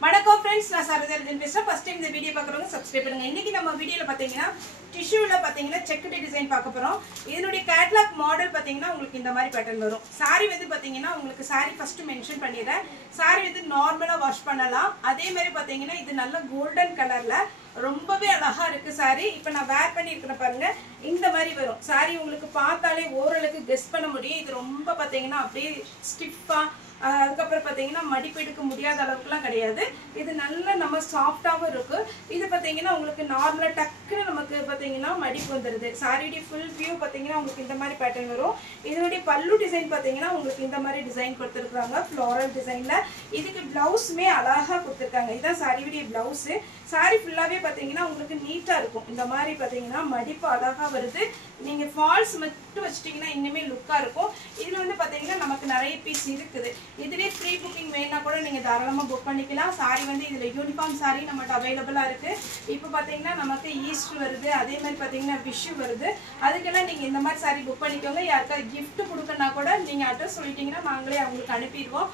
வணக்கம் फ्रेंड्स நான் சரதர்தன் பேசுறேன் ஃபர்ஸ்ட் டைம் இந்த வீடியோ பார்க்கறவங்க சப்ஸ்கிரைப் பண்ணுங்க இன்னைக்கு நம்ம வீடியோல பாத்தீங்கன்னா டிஷ்யூல பாத்தீங்கன்னா செக்குட் டிசைன் பார்க்க போறோம் இதனுடைய கேட்டலாக் மாடல் பாத்தீங்கன்னா உங்களுக்கு இந்த மாதிரி பேட்டர்ன் வரும் சாரி வந்து பாத்தீங்கன்னா உங்களுக்கு சாரி ஃபர்ஸ்ட் மென்ஷன் பண்ணிறேன் சாரி வந்து நார்மலா வாஷ் பண்ணலாம் அதே மாதிரி பாத்தீங்கன்னா இது நல்ல கோல்டன் கலர்ல ரொம்பவே அழகா இருக்கு சாரி இப்போ நான் வேர் பண்ணி இருக்கேன் பாருங்க இந்த மாதிரி வரும் சாரி உங்களுக்கு பார்த்தாலே ஓரளவுக்கு கெஸ் பண்ண முடியும் இது ரொம்ப பாத்தீங்கன்னா அப்படியே ஸ்டிஃபா அதுக்கப்புறம் பாத்தீங்கன்னா மடிப்பு எடுக்க முடியாத அளவுக்குலாம் கிடையாது இது நல்ல நம்ம சாஃப்டாவும் இருக்கு இது பாத்தீங்கன்னா உங்களுக்கு நார்மலா டக்குன்னு நமக்கு பாத்தீங்கன்னா மடிப்பு வந்துருது சாரியோட ஃபுல் வியூ பாத்தீங்கன்னா உங்களுக்கு இந்த மாதிரி பேட்டர்ன் வரும் இதனுடைய பல்லு டிசைன் பாத்தீங்கன்னா உங்களுக்கு இந்த மாதிரி டிசைன் கொடுத்துருக்காங்க ஃப்ளோரல் டிசைன்ல இதுக்கு பிளவுஸுமே அழகா கொடுத்துருக்காங்க இதான் சாரியோட பிளவுஸ் சாரி ஃபுல்லாவே பாத்தீங்கன்னா உங்களுக்கு நீட்டா இருக்கும் இந்த மாதிரி பாத்தீங்கன்னா மடிப்பு அழகா வருது நீங்க ஃபால்ஸ் மட்டும் வச்சிட்டீங்கன்னா இன்னுமே லுக்கா இருக்கும் இதுல வந்து பாத்தீங்கன்னா நமக்கு நிறைய பீஸ் இருக்குது இதுவே ஃப்ரீ புக்கிங் வேணா கூட நீங்க தாராளமா புக் பண்ணிக்கலாம் சாரி வந்து இதுல யூனிஃபார்ம் சாரி நமக்கு அவைலபிளா இருக்கு இப்போ பாத்தீங்கன்னா நமக்கு ஈஸ்டர் வருது அதே மாதிரி பாத்தீங்கன்னா விஷு வருது அதுக்கெல்லாம் நீங்க இந்த மாதிரி சாரி புக் பண்ணிக்கோங்க யாருக்காவது gift கொடுக்கனா கூட நீங்க அட்ரஸ் சொல்லிட்டீங்கன்னா நாங்களே உங்களுக்கு அனுப்பிடுவோம்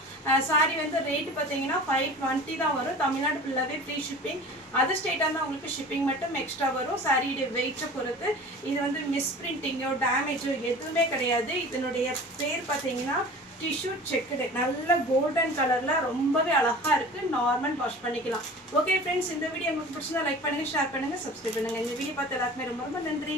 சாரி வந்து ரேட் பாத்தீங்கன்னா 520 தான் வரும் தமிழ்நாடு ஃபுல்லாவே ஃப்ரீ ஷிப்பிங் அதர் ஸ்டேட்டா தான் உங்களுக்கு ஷிப்பிங் மட்டும் எக்ஸ்ட்ரா வரும் சாரியோட வெயிட்டை பொறுத்து இது வந்து மிஸ் பிரிண்டிங்கோ டேமேஜோ எதுவுமே கிடையாது இதனுடைய பேர் பாத்தீங்கன்னா டிஷ்யூ செக்குடு நல்ல கோல்டன் கலர்ல ரொம்பவே அழகா இருக்கு நார்மல் வாஷ் பண்ணிக்கலாம் ஓகே फ्रेंड्स இந்த வீடியோ உங்களுக்கு பிடிச்சிருந்தா லைக் பண்ணுங்க ஷேர் பண்ணுங்க சப்ஸ்கிரைப் பண்ணுங்க இந்த வீடியோ பார்த்த எல்லாருக்குமே ரொம்ப ரொம்ப நன்றி